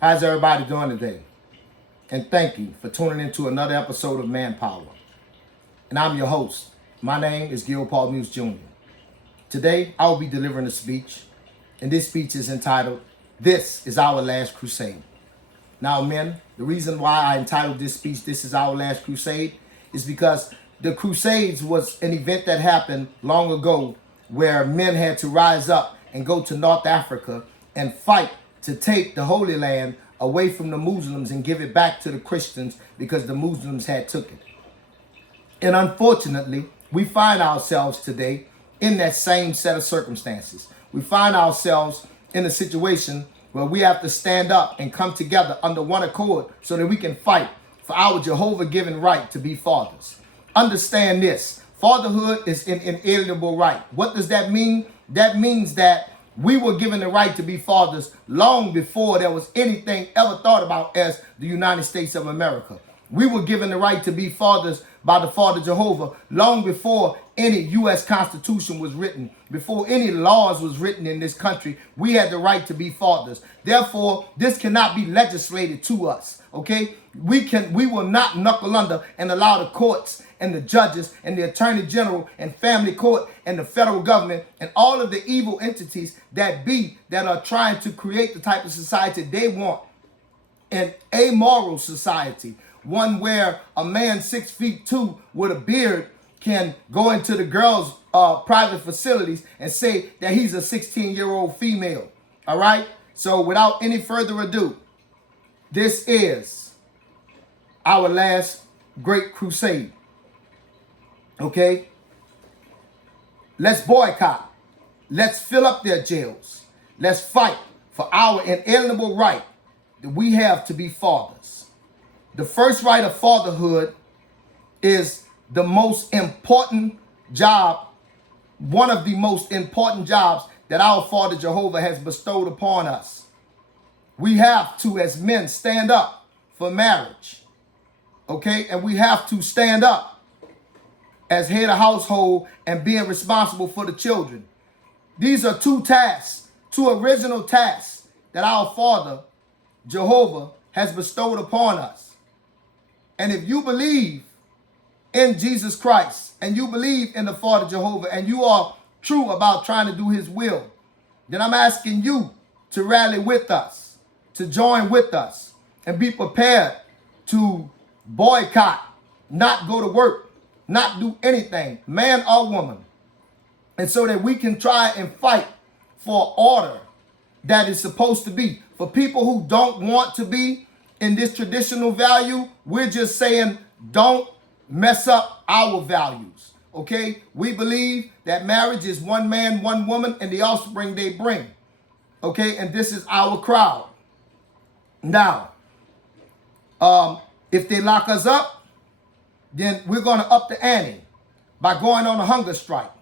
How's everybody doing today? And thank you for tuning into another episode of ManPower. And I'm your host. My name is Gil Paul Muse Jr. Today, I will be delivering a speech. And this speech is entitled, This is Our Last Crusade. Now, men, the reason why I entitled this speech, This is Our Last Crusade, is because the Crusades was an event that happened long ago where men had to rise up and go to North Africa and fight to take the Holy Land away from the Muslims and give it back to the Christians because the Muslims had took it. And unfortunately, we find ourselves today in that same set of circumstances. We find ourselves in a situation where we have to stand up and come together under one accord so that we can fight for our Jehovah-given right to be fathers. Understand this. Fatherhood is an inalienable right. What does that mean? That means that we were given the right to be fathers long before there was anything ever thought about as the United States of America. We were given the right to be fathers by the Father Jehovah long before any U.S. Constitution was written, before any laws was written in this country. We had the right to be fathers. Therefore, this cannot be legislated to us, okay? We will not knuckle under and allow the courts and the judges and the attorney general and family court and the federal government and all of the evil entities that are trying to create the type of society they want, an amoral society, one where a man 6'2" with a beard can go into the girls' private facilities and say that he's a 16-year-old female. All right? So without any further ado, this is our last great crusade. Okay? Let's boycott. Let's fill up their jails. Let's fight for our inalienable right that we have to be fathers. The first right of fatherhood is the most important job, one of the most important jobs that our Father Jehovah has bestowed upon us. We have to, as men, stand up for marriage. Okay? And we have to stand up as head of household and being responsible for the children. These are two tasks, two original tasks that our Father Jehovah has bestowed upon us. And if you believe in Jesus Christ and you believe in the Father Jehovah and you are true about trying to do his will, then I'm asking you to rally with us, to join with us, and be prepared to boycott, not go to work, not do anything, man or woman. And so that we can try and fight for order that is supposed to be. For people who don't want to be in this traditional value, we're just saying don't mess up our values. Okay? We believe that marriage is one man, one woman, and the offspring they bring. Okay? And this is our crowd. Now, if they lock us up, then we're going to up the ante by going on a hunger strike.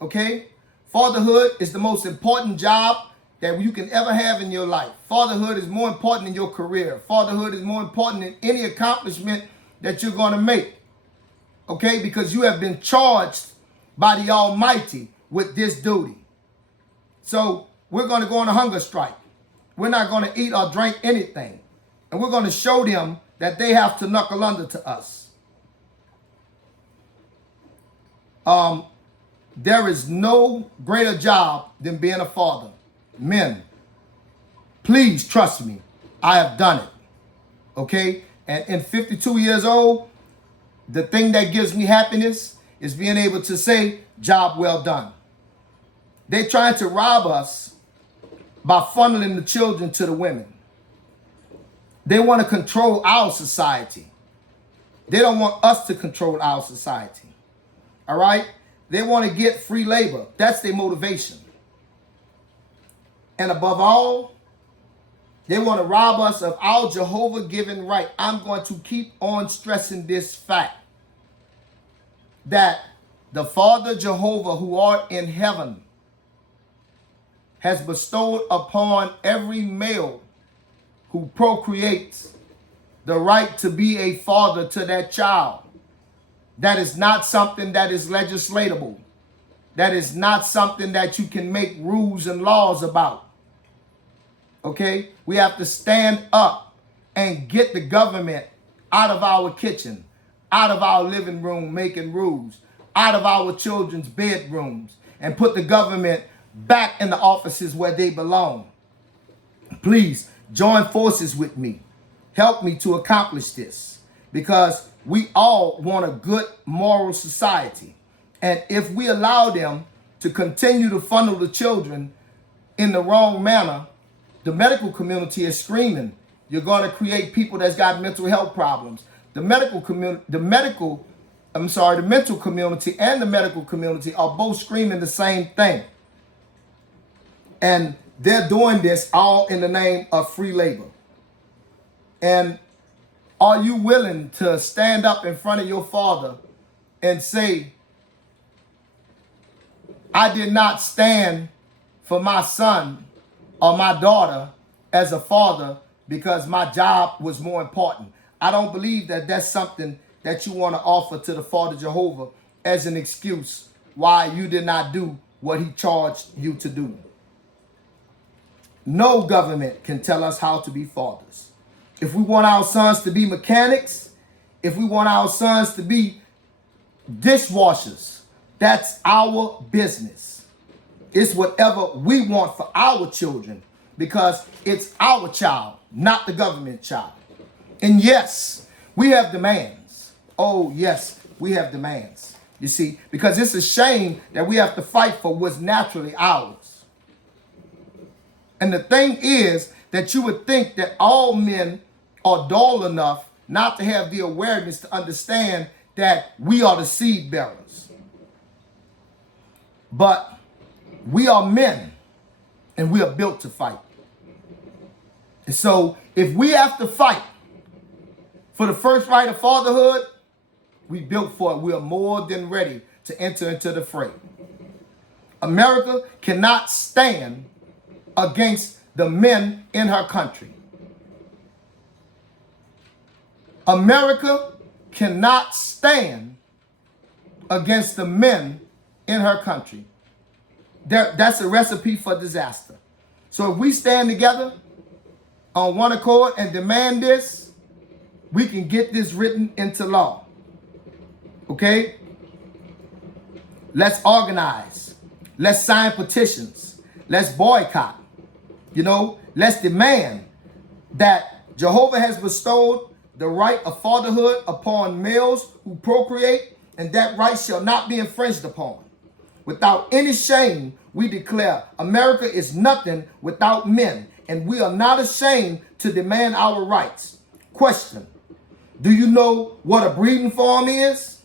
Okay? Fatherhood is the most important job that you can ever have in your life. Fatherhood is more important than your career. Fatherhood is more important than any accomplishment that you're going to make. Okay? Because you have been charged by the Almighty with this duty. So we're going to go on a hunger strike. We're not going to eat or drink anything. And we're going to show them that they have to knuckle under to us. There is no greater job than being a father. Men, please trust me. I have done it. Okay? And in 52 years old, the thing that gives me happiness is being able to say, job well done. They're trying to rob us by funneling the children to the women. They want to control our society. They don't want us to control our society. All right? They want to get free labor. That's their motivation. And above all, they want to rob us of our Jehovah-given right. I'm going to keep on stressing this fact that the Father Jehovah who art in heaven has bestowed upon every male who procreates the right to be a father to that child. That is not something that is legislatable. – That is not something that you can make rules and laws about. Okay? We have to stand up and get the government out of our kitchen, out of our living room making rules, out of our children's bedrooms, and put the government back in the offices where they belong. Please join forces with me. Help me to accomplish this, because we all want a good moral society. And if we allow them to continue to funnel the children in the wrong manner, the medical community is screaming. You're going to create people that's got mental health problems. The mental community and the medical community are both screaming the same thing. And they're doing this all in the name of free labor. And are you willing to stand up in front of your father and say, I did not stand for my son or my daughter as a father because my job was more important? I don't believe that that's something that you want to offer to the Father Jehovah as an excuse why you did not do what he charged you to do. No government can tell us how to be fathers. If we want our sons to be mechanics, if we want our sons to be dishwashers, that's our business. It's whatever we want for our children, because it's our child, not the government child. And yes, we have demands. Oh, yes, we have demands. You see, because it's a shame that we have to fight for what's naturally ours. And the thing is that you would think that all men are dull enough not to have the awareness to understand that we are the seed bearers. But we are men, and we are built to fight. And so if we have to fight for the first right of fatherhood, we built for it. We are more than ready to enter into the fray. America cannot stand against the men in her country. America cannot stand against the men in her country. That's a recipe for disaster. So if we stand together on one accord and demand this, we can get this written into law. Okay? Let's organize. Let's sign petitions. Let's boycott. Let's demand that Jehovah has bestowed the right of fatherhood upon males who procreate, and that right shall not be infringed upon. Without any shame, we declare America is nothing without men, and we are not ashamed to demand our rights. Question: do you know what a breeding farm is?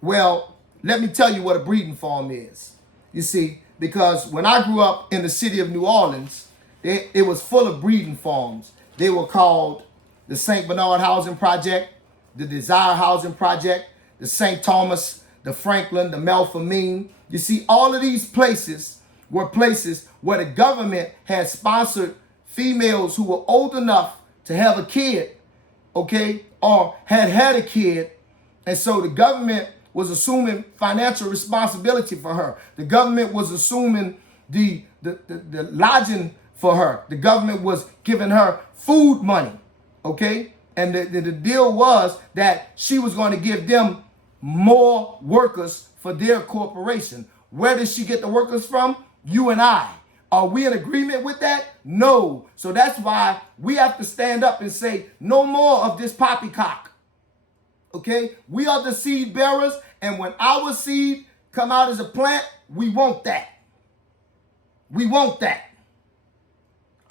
Well, let me tell you what a breeding farm is. You see, because when I grew up in the city of New Orleans, it was full of breeding farms. They were called the St. Bernard Housing Project, the Desire Housing Project, the St. Thomas, the Franklin, the Melfamine. You see, all of these places were places where the government had sponsored females who were old enough to have a kid, okay, or had a kid. And so the government was assuming financial responsibility for her. The government was assuming the lodging for her. The government was giving her food money, okay? And the deal was that she was going to give them more workers for their corporation. Where did she get the workers from? You and I. Are we in agreement with that? No. So that's why we have to stand up and say, no more of this poppycock. Okay? We are the seed bearers, and when our seed come out as a plant, we want that. We want that.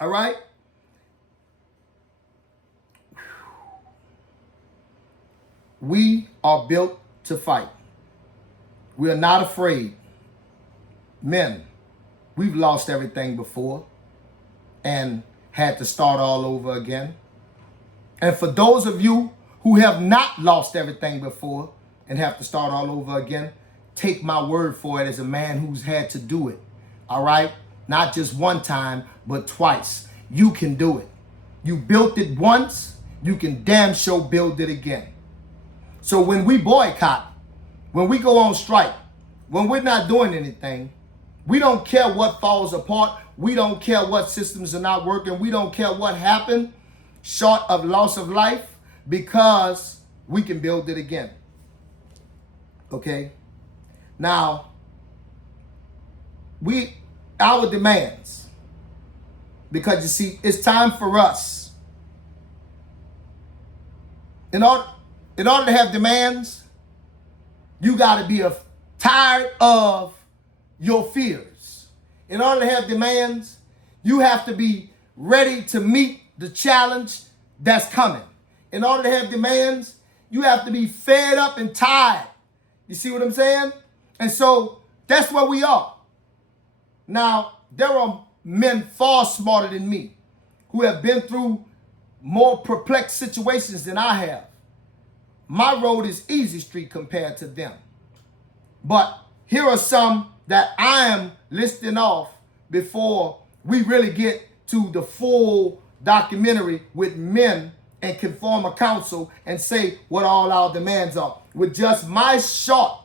All right? We are built to fight. We are not afraid. Men, we've lost everything before and had to start all over again. And for those of you who have not lost everything before and have to start all over again, take my word for it as a man who's had to do it. All right? Not just one time, but twice. You can do it. You built it once, you can damn sure build it again. So when we boycott, when we go on strike, when we're not doing anything, we don't care what falls apart. We don't care what systems are not working. We don't care what happened short of loss of life, because we can build it again. Okay? Now, our demands, because you see, it's time for us. In order to have demands, you got to be tired of your fears. In order to have demands, you have to be ready to meet the challenge that's coming. In order to have demands, you have to be fed up and tired. You see what I'm saying? And so that's where we are. Now, there are men far smarter than me who have been through more perplexed situations than I have. My road is easy street compared to them. But here are some that I am listing off before we really get to the full documentary with men and can form a council and say what all our demands are. With just my short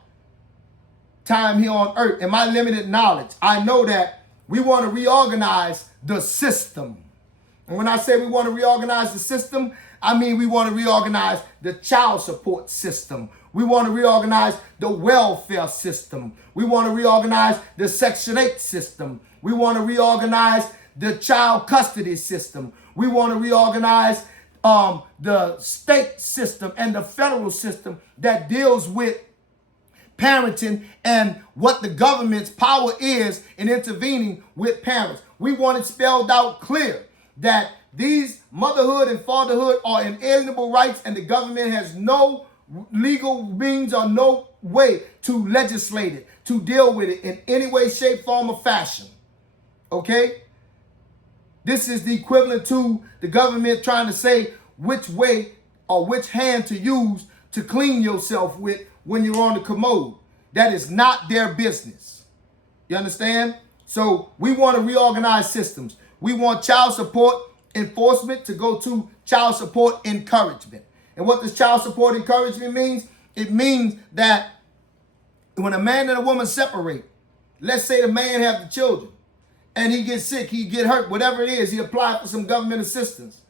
time here on earth and my limited knowledge, I know that we want to reorganize the system. And when I say we want to reorganize the system, I mean we want to reorganize the child support system. We want to reorganize the welfare system. We want to reorganize the Section 8 system. We want to reorganize the child custody system. We want to reorganize the state system and the federal system that deals with parenting and what the government's power is in intervening with parents. We want it spelled out clear that these motherhood and fatherhood are inalienable rights, and the government has no legal means or no way to legislate it, to deal with it in any way, shape, form, or fashion. Okay? This is the equivalent to the government trying to say which way or which hand to use to clean yourself with when you're on the commode. That is not their business. You understand? So we want to reorganize systems. We want child support enforcement to go to child support encouragement. And what does child support encouragement mean? It means that when a man and a woman separate, let's say the man have the children and he gets sick, he get hurt, whatever it is, he applied for some government assistance.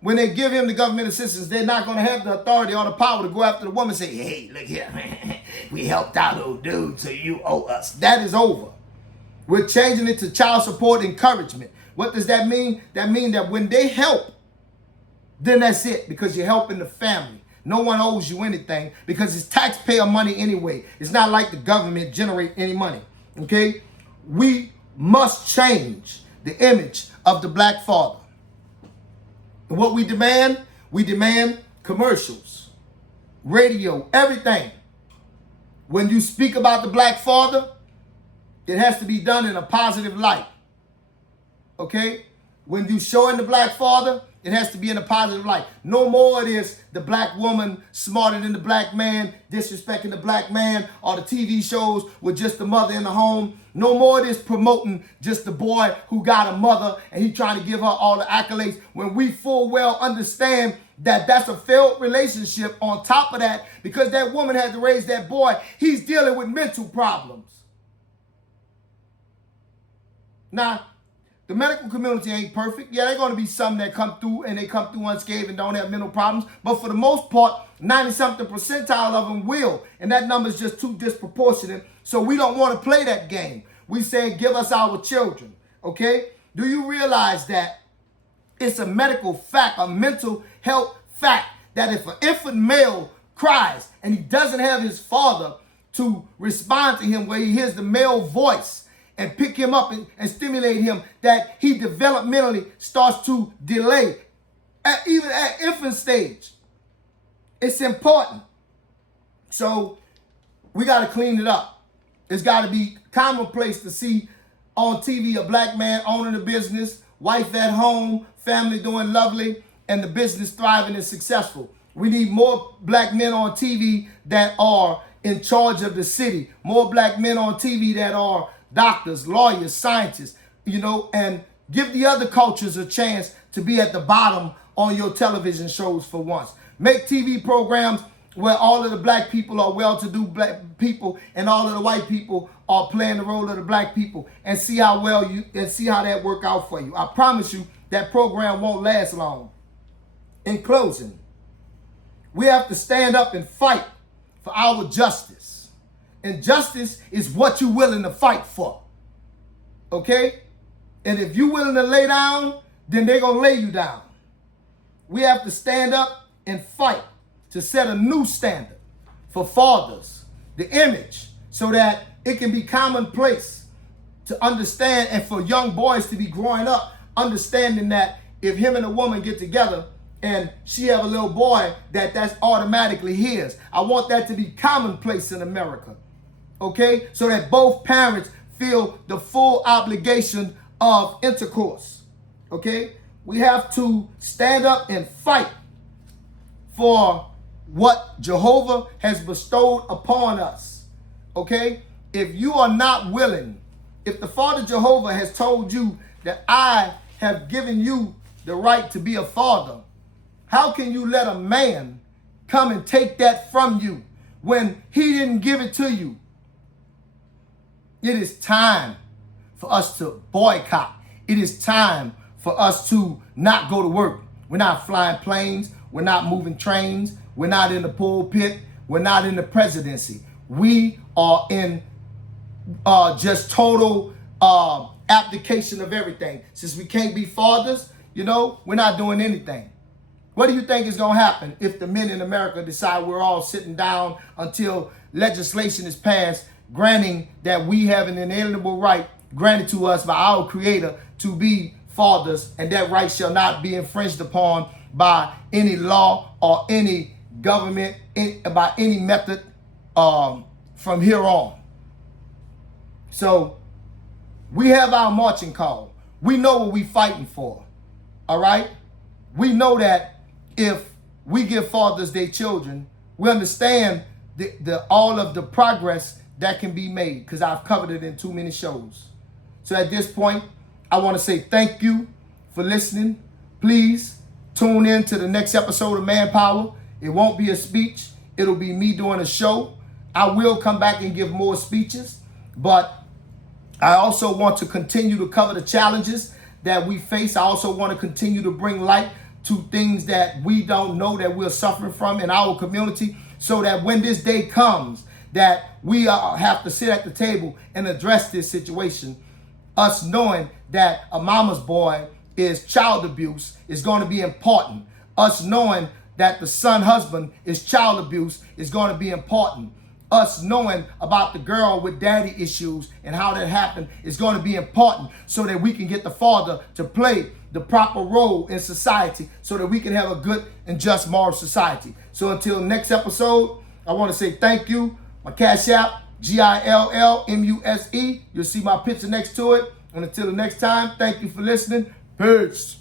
When they give him the government assistance, they're not going to have the authority or the power to go after the woman and say, hey, look here, we helped out old dude, so you owe us. That is over. We're changing it to child support encouragement. What does that mean? That means that when they help, then that's it, because you're helping the family. No one owes you anything because it's taxpayer money anyway. It's not like the government generate any money, okay? We must change the image of the black father. And what we demand commercials, radio, everything. When you speak about the black father, it has to be done in a positive light. Okay? When you showing the black father, it has to be in a positive light. No more it is the black woman smarter than the black man, disrespecting the black man, or the TV shows with just the mother in the home. No more it is promoting just the boy who got a mother and he trying to give her all the accolades, when we full well understand that that's a failed relationship. On top of that, because that woman had to raise that boy, he's dealing with mental problems. Now, the medical community ain't perfect. Yeah, there are going to be some that come through and they come through unscathed and don't have mental problems. But for the most part, 90-something percentile of them will. And that number is just too disproportionate. So we don't want to play that game. We say, give us our children. Okay? Do you realize that it's a medical fact, a mental health fact, that if an infant male cries and he doesn't have his father to respond to him, where he hears the male voice and pick him up and stimulate him, that he developmentally starts to delay, even at infant stage. It's important. So we got to clean it up. It's got to be commonplace to see on TV a black man owning a business, wife at home, family doing lovely, and the business thriving and successful. We need more black men on TV that are in charge of the city. More black men on TV that are doctors, lawyers, scientists, and give the other cultures a chance to be at the bottom on your television shows for once. Make TV programs where all of the black people are well-to-do black people and all of the white people are playing the role of the black people, and see how that work out for you. I promise you that program won't last long. In closing, we have to stand up and fight for our justice. And justice is what you're willing to fight for. Okay? And if you're willing to lay down, then they're going to lay you down. We have to stand up and fight to set a new standard for fathers, the image, so that it can be commonplace to understand, and for young boys to be growing up understanding that if him and a woman get together and she have a little boy, that's automatically his. I want that to be commonplace in America, okay? So that both parents feel the full obligation of intercourse, okay? We have to stand up and fight for what Jehovah has bestowed upon us, okay? If you are not willing, if the Father Jehovah has told you that I have given you the right to be a father, how can you let a man come and take that from you when he didn't give it to you? It is time for us to boycott. It is time for us to not go to work. We're not flying planes. We're not moving trains. We're not in the pulpit. We're not in the presidency. We are in just total abdication of everything. Since we can't be fathers, we're not doing anything. What do you think is going to happen if the men in America decide we're all sitting down until legislation is passed, granting that we have an inalienable right granted to us by our Creator to be fathers, and that right shall not be infringed upon by any law or any government, by any method from here on? So we have our marching call. We know what we're fighting for. All right? We know that if we give fathers their children, we understand all of the progress that can be made, because I've covered it in too many shows. So at this point, I want to say thank you for listening. Please tune in to the next episode of ManPower. It won't be a speech. It'll be me doing a show. I will come back and give more speeches, but I also want to continue to cover the challenges that we face. I also want to continue to bring light to things that we don't know that we're suffering from in our community, so that when this day comes that we have to sit at the table and address this situation, us knowing that a mama's boy is child abuse is going to be important. Us knowing that the son husband is child abuse is going to be important. Us knowing about the girl with daddy issues and how that happened is going to be important, so that we can get the father to play the proper role in society, so that we can have a good and just moral society. So until next episode, I want to say thank you. My Cash App, GILLMUSE. You'll see my picture next to it. And until the next time, thank you for listening. Peace.